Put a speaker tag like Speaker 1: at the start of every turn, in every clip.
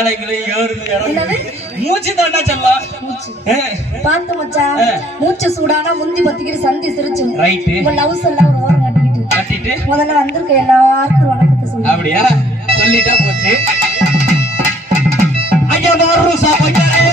Speaker 1: ஏறுது? எனக்கு மூச்சு தாண்டா செல்லம்
Speaker 2: மூச்சு. பார்த்து மச்சான் மூச்சு சூடானா முந்தி பத்திக்கிட்டு சந்தி சிரிச்சு
Speaker 1: ரைட்டு
Speaker 2: உங்க லவ்ஸ் எல்லாம் ஒரு ஓரம் கட்டிக்கிட்டு.
Speaker 1: கட்டிட்டு.
Speaker 2: முதல்ல வந்திருக்க எல்லாருக்கும் வணக்கத்தை சொல்லு.
Speaker 1: அப்படியா? சொல்லிட்டா போச்சு. ஐயா மாறுசா பையனே.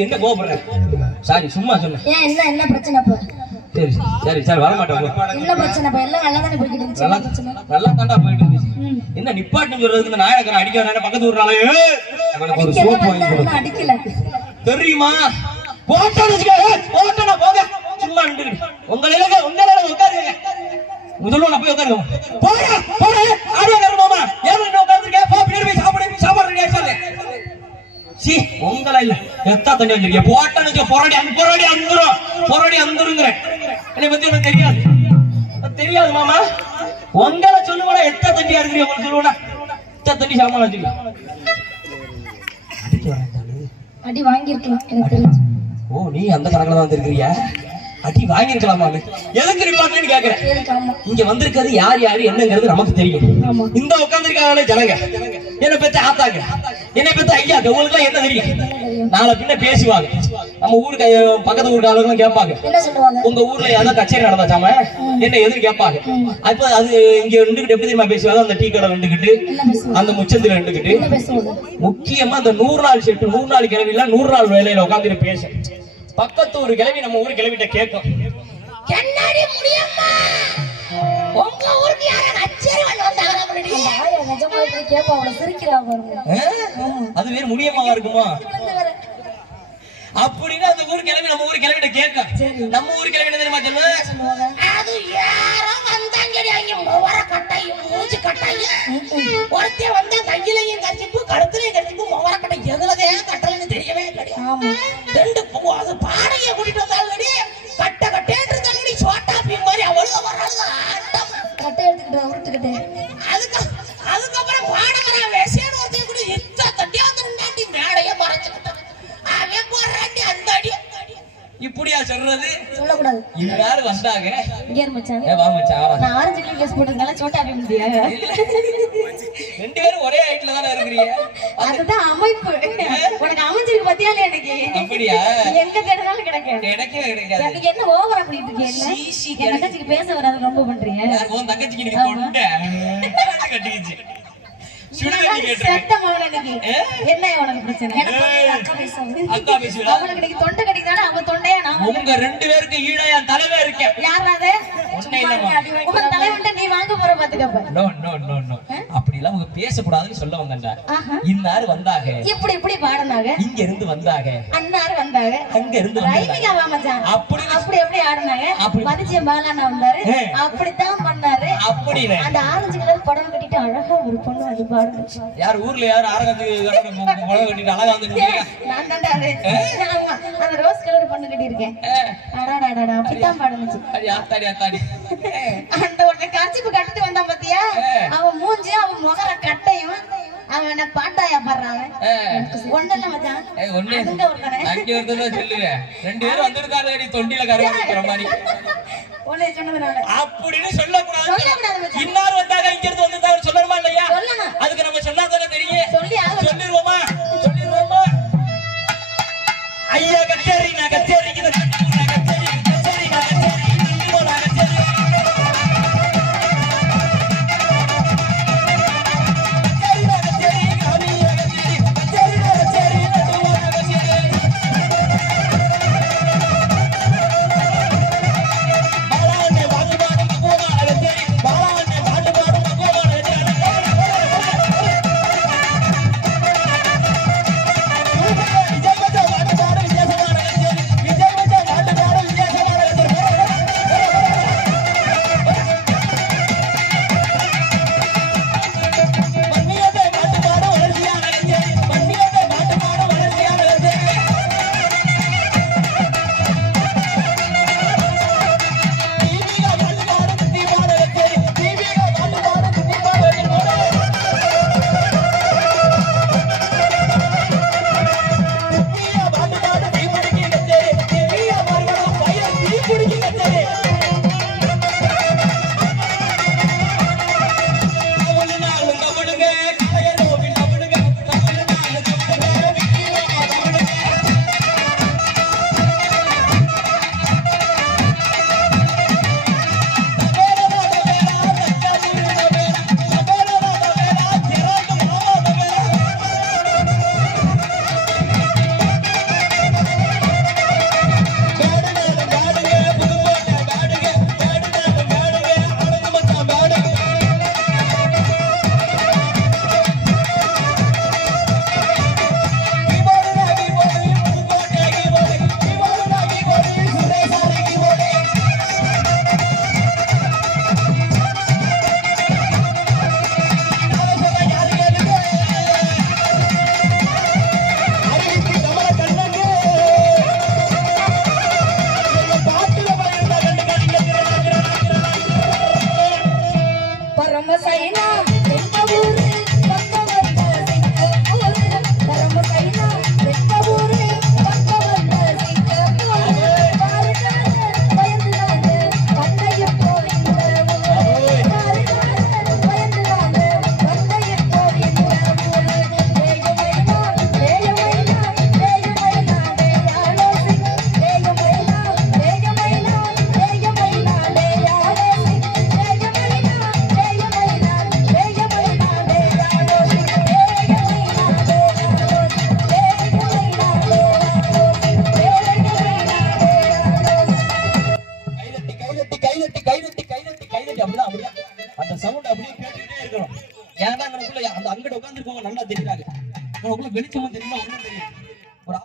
Speaker 1: இரு என்ன கோபப்படுற சாரி சும்மா சொன்னேன்
Speaker 2: ஏன் என்ன என்ன பிரச்சனை இப்ப
Speaker 1: சரி சரி சரி வர மாட்டேன்
Speaker 2: என்ன பிரச்சனை இப்ப எல்லாம் நல்லா தானே போய்கிட்டு இருந்துச்சு?
Speaker 1: நல்லா நல்லா தாண்டா போயிட்டு இருந்துச்சு. என்ன நிப்பாட்டுன்னு சொல்றதுக்கு இந்த நாயகன் அடிக்க வேணாம் பக்கத்து ஊர்னாலே? அவனுக்கு ஒரு சோப்பு வாங்கி கொடு
Speaker 2: அடிக்கல.
Speaker 1: தெரியுமா? போட்டோன்னு வச்சுக்க போட்டோனா போங்க. சும்மா நின்று உங்க இலக உங்க இலக உட்காருங்க. முதல்ல போய் உட்காருங்க. போடா போடா ஆடியா கருமாமா ஏன் சி உங்கள இல்ல. எத்தா தண்ணி வச்சிருக்கீங்க போட்டோன்னு வச்சுக்க பொறாடி அந்த பொறாடி அந்துரும் பொறாடி அந்துருங்கிறேன் என்னை பத்தி தெரியாது. தெரியாது மாமா. உங்களை சொல்லுவாடா எத்த தண்ணியா இருக்கிறீங்க? உங்களுக்கு சொல்லுவாடா எத்த தண்ணி சாமான் வச்சுக்க அடிக்க வரேன்
Speaker 2: அடி வாங்கியிருக்கலாம் எனக்கு தெரிஞ்சு.
Speaker 1: ஓ நீ அந்த கணக்குல தான் வந்திருக்கிறியா? அடி வாங்கிருக்கலாமா எதுக்கு நிப்பாட்டுன்னு கேக்குறேன் இங்க வந்திருக்கிறது யார் யாரு என்னங்கிறது நமக்கு தெரியும். இந்த உட்கார்ந்திருக்காங்களே ஜனங்க. என்ன பெத்த ஆத்தாங்க. என்ன பெத்த ஐயா உங்களுக்கு என்ன தெரியும்? நாளை பின்ன பேசுவாங்க. நம்ம ஊருக்கு பக்கத்து ஊருக்கு ஆளுங்க கேட்பாங்க. உங்க ஊர்ல ஏதாவது கச்சேரி நடந்தாச்சாம? என்ன எதுன்னு கேட்பாங்க. அப்ப அது இங்க ரெண்டுகிட்டு எப்படி தெரியுமா பேசுவாங்க? அந்த டீ கடை ரெண்டுகிட்டு அந்த முச்சந்தில ரெண்டுகிட்டு முக்கியமா அந்த நூறு நாள் செட்டு நூறு நாள் கிழவில நூறு நாள் வேலையில உட்காந்துட்டு பேச பக்கத்து ஒரு கிழவி நம்ம ஊர் கிழவிட்ட கேட்கும்.
Speaker 3: உங்க ஊருக்கு
Speaker 2: நிஜமா இப்படி கேப்பா அவளை சிரிக்கிறா பாருங்க.
Speaker 1: ஆ? அது வேற முடியமாவா இருக்குமா. அப்படின்னு அந்த ஊர் கிழவி நம்ம ஊர் கிழவிட்ட கேட்கும் நம்ம ஊர் கிழவி என்ன தெரியுமா சொல்லு
Speaker 2: சொல்லுவாங்க?
Speaker 3: அது யாரோ வந்தாங்கடி அங்க முவர கட்டையும் மூச்சு கட்டையும். ஒருத்தன் வந்தா கையிலையும் கட்டிப்பு கழுத்துலையும் கட்டிப்பு முவர கட்டை எதுலதையும் கட்டலைன்னு தெரியவே கிடையாது
Speaker 2: ஆமா.
Speaker 3: ரெண்டு பு- அது பாடையை கூட்டிட்டு வந்தாங்கடி
Speaker 1: இன்னாரு வந்தாங்க
Speaker 2: இங்க இரு மச்சான்.
Speaker 1: ஏ வா மச்சான் வா.
Speaker 2: நான் ஆரஞ்சு கலர் ட்ரெஸ் போட்டிருந்தால சோட்டா பீம் முடியா
Speaker 1: ரெண்டு பேரும் ஒரே ஹைட்ல தானே இருக்கிறீங்க.
Speaker 2: அதுதான் அமைப்பு. உனக்கு அமைஞ்சிருக்கு பத்தியாலே எனக்கு?
Speaker 1: அப்படியா?
Speaker 2: எங்க தேடினாலும் கிடைக்காது. எனக்கு என்ன ஓவரா பண்ணிட்டு இருக்கீங்க
Speaker 1: சீ, சீ,
Speaker 2: என் தங்கச்சிக்கு பேச வராது ரொம்ப பண்றீங்க.
Speaker 1: உன் தங்கச்சிக்கு கொண்ட
Speaker 2: செத்த மகன் இன்னைக்கு? என்ன உனக்கு பிரச்சனை? அக்கா பேசுவாங்க
Speaker 1: அக்கா பேசுவா
Speaker 2: அவளுக்கு இன்னைக்கு தொண்டை கடிக்கிறானா அவ தொண்டையா நான்
Speaker 1: உங்க ரெண்டு பேருக்கு ஈடா என் தலைவே இருக்கேன்
Speaker 2: யாராவது
Speaker 1: ஒண்ணே இல்லம்மா
Speaker 2: உன் தலைவன்ட்ட நீ வாங்க போற பாத்துக்கப்ப
Speaker 1: நோ நோ நோ நோ அப்படி அப்படிலாம் அவங்க பேசக்கூடாதுன்னு சொல்ல வந்தேன்டா
Speaker 2: ஆஹா.
Speaker 1: இன்னாரு வந்தாக
Speaker 2: இப்படி இப்படி பாடினாங்க.
Speaker 1: இங்க இருந்து வந்தாக
Speaker 2: அண்ணாரு வந்தாங்க.
Speaker 1: அங்க இருந்து
Speaker 2: ரைமிங்கா
Speaker 1: அப்படி
Speaker 2: அப்படி எப்படி ஆடினாங்க.
Speaker 1: அப்படி.
Speaker 2: மதிச்சியம் பாலானா வந்தாரு. அப்படித்தான் பண்ணாரு.
Speaker 1: அப்படின்னு
Speaker 2: அந்த ஆரஞ்சு கலர் புடவை கட்டிட்டு அழகா ஒரு பொண்ணு அது பாடுச்சு
Speaker 1: யார் ஊர்ல யார் புடவை கட்டிட்டு அழகா வந்து?
Speaker 2: நான் அது. ஆமா அந்த ரோஸ் கலர் பொண்ணு கட்டி இருக்கேன் அடாடாடா அப்படித்தான் பாடுச்சு
Speaker 1: ஆத்தாடி ஆத்தாடி.
Speaker 2: அந்த ஒருத்தன் கர்ச்சிப்பு கட்டிட்டு வந்தான் பாத்தியா? அவன் மூஞ்சியும் அவன் முகர கட்டையும் அவன் என்ன பாட்டாயா பாடுறான்? ஒண்ணு இல்ல மச்சான்.
Speaker 1: ஒண்ணு அங்கே சொல்லுவேன். ரெண்டு பேரும் வந்திருக்காரு தொண்டில வைக்கிற மாதிரி. அப்படின்னு சொல்லக்கூடாது.
Speaker 2: சொல்லக்கூடாது